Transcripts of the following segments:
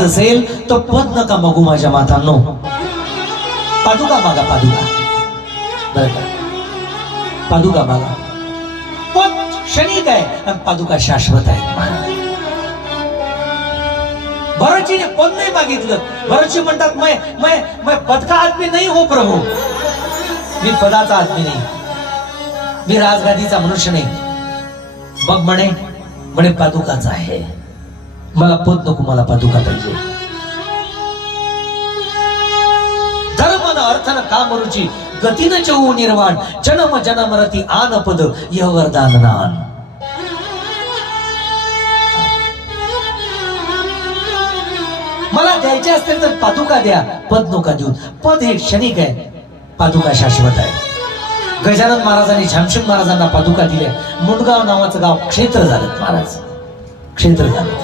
असेल तो पद नका मागू माझ्या मातांनो, पादुका मागा, पादुका. बरं का, पादुका मागा. पद क्षणिक आहे आणि पादुका शाश्वत आहे. भरतजीने पद नाही मागितलं. भरतजी म्हणतात मैं पद का आदमी नहीं हो प्रभू, मी पदाचा आदमी नाही, मी राजगादीचा मनुष्य नाही. मग म्हणे पादुकाचा आहे. मला पद नको, मला पादुका पाहिजे. धर्म न अर्थ न काम रुची गतीन चहू निर्वाण जन्म जन्म रती आन पद यह वरदान नान. मला द्यायचे असतील तर पादुका द्या, पद नका देऊ. पद हे क्षणिक आहे, पादुका शाश्वत आहे. गजानन महाराजांनी झामशेद महाराजांना पादुका दिल्या. मुंडगाव नावाचं गाव क्षेत्र झालं, महाराज क्षेत्र झालं.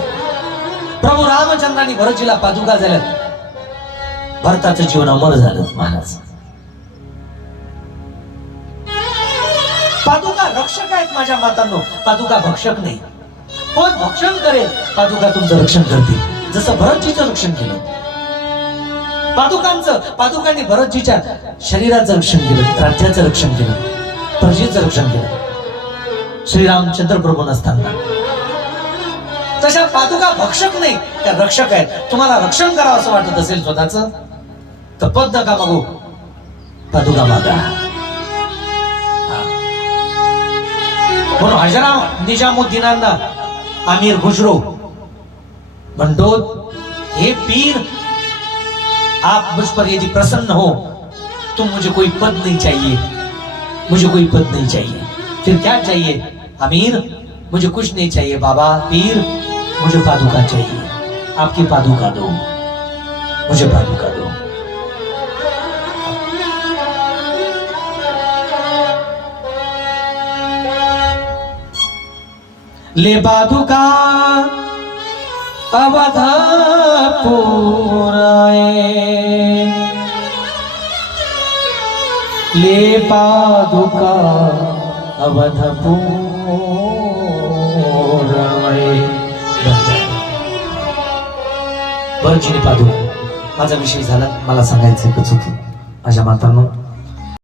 प्रभू रामचंद्रांनी भरतजीला पादुका झाल्या. भरताचं जीवन अमर झालं. महाराज पादुका रक्षक आहेत माझ्या मातांनो, पादुका भक्षक नाही. पद भक्षण करेल, पादुका तुमचं रक्षण करते. जसं भरतजीचं रक्षण केलं पादुकांनी भरतजीच्या शरीराचं रक्षण केलं, राज्याचं रक्षण केलं, प्रजेचं रक्षण केलं श्रीरामचंद्र प्रभू नसताना. तशा पादुका भक्षक नाही, त्या रक्षक आहेत. तुम्हाला रक्षण करावं असं वाटत असेल स्वतःच तर पद नका मागू, पादुका मागा. म्हणून हजरत निजामुद्दीनांना अमीर खुसरो म्हणतो, हे पीर आप मुझ पर यदि प्रसन्न हो तो मुझे कोई पद नहीं चाहिए, मुझे कोई पद नहीं चाहिए. फिर क्या चाहिए अमीर? मुझे कुछ नहीं चाहिए बाबा पीर, मुझे पादुका चाहिए. आपकी पादुका दो, मुझे पादुका दो. ले पादुका अवधपुराए, ले पादुका अवधपुराए. भरतजीने पादुका. माझा विषय झाला, मला सांगायचं एकच होतं माझ्या मातांनो,